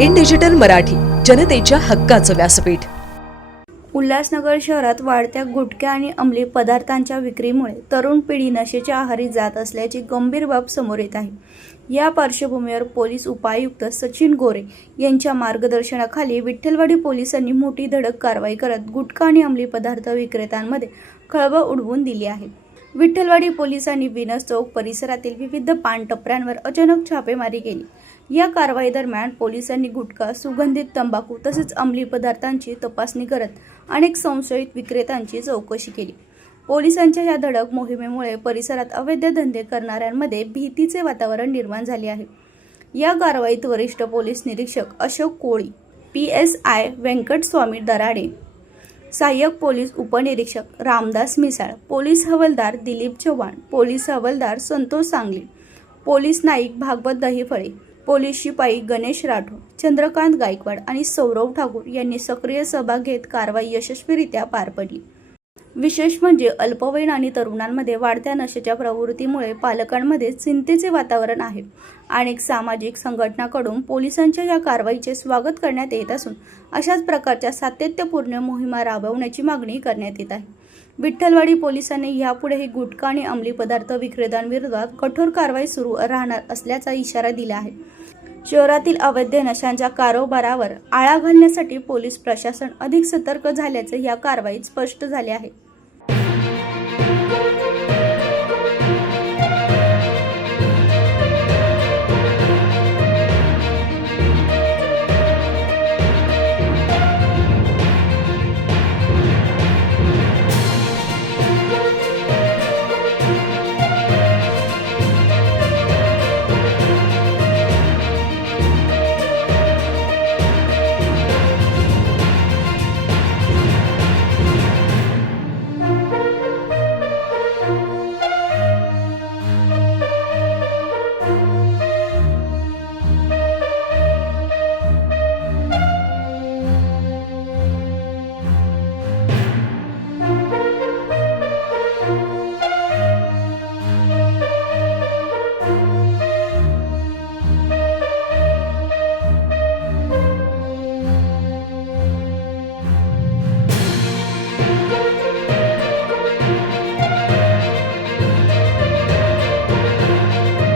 In digital Marathi, जनतेच्या हक्काचं व्यासपीठ। उल्हासनगर शहरात वाढत्या गुटखा आणि अंमली पदार्थांच्या विक्रीमुळे तरुण पिढी नशेच्या आहारी जात असल्याची गंभीर बाब समोर येत आहे। या पार्श्वभूमीवर पोलीस उपायुक्त सचिन गोरे यांच्या मार्गदर्शनाखाली विठ्ठलवाडी पोलिसांनी मोठी धडक कारवाई करत गुटखा आणि अंमली पदार्थ विक्रेत्यांमध्ये खळबळ उडवून दिली आहे। विठ्ठलवाडी पोलिसांनी विनस चौक परिसरातील विविध पान टपऱ्यांवर अचानक छापेमारी केली। या कारवाई दरम्यान पोलिसांनी गुटखा, सुगंधित तंबाखू तसेच अंमली पदार्थांची तपासणी करत अनेक संशयित विक्रेत्यांची चौकशी केली। पोलिसांच्या या धडक मोहिमेमुळे परिसरात अवैध धंदे करणाऱ्यांमध्ये भीतीचे वातावरण निर्माण झाले आहे। या कारवाईत वरिष्ठ पोलीस निरीक्षक अशोक कोळी, PSI वेंकटस्वामी दराडे, सहाय्यक पोलीस उपनिरीक्षक रामदास मिसाळ, पोलीस हवालदार दिलीप चव्हाण, पोलीस हवालदार संतोष सांगली, पोलीस नाईक भागवत दहिफळे, पोलीस शिपाई गणेश राठोड, चंद्रकांत गायकवाड आणि सौरव ठाकूर यांनी सक्रिय सहभाग घेत कारवाई यशस्वीरित्या पार पडली। विशेष म्हणजे अल्पवयीन आणि तरुणांमध्ये वाढत्या नशेच्या प्रवृत्तीमुळे पालकांमध्ये चिंतेचे वातावरण आहे। अनेक सामाजिक संघटनांकडून पोलिसांच्या या कारवाईचे स्वागत करण्यात येत असून अशाच प्रकारच्या सातत्यपूर्ण मोहिमा राबवण्याची मागणी करण्यात येत आहे। विठ्ठलवाडी पोलिसांनी यापुढेही गुटखा आणि अंमली पदार्थ विक्रेत्यांविरोधात कठोर कारवाई सुरू राहणार असल्याचा इशारा दिला आहे। शहरातील अवैध नशांच्या कारोबारावर आळा घालण्यासाठी पोलीस प्रशासन अधिक सतर्क झाल्याचे या कारवाईत स्पष्ट झाले आहे।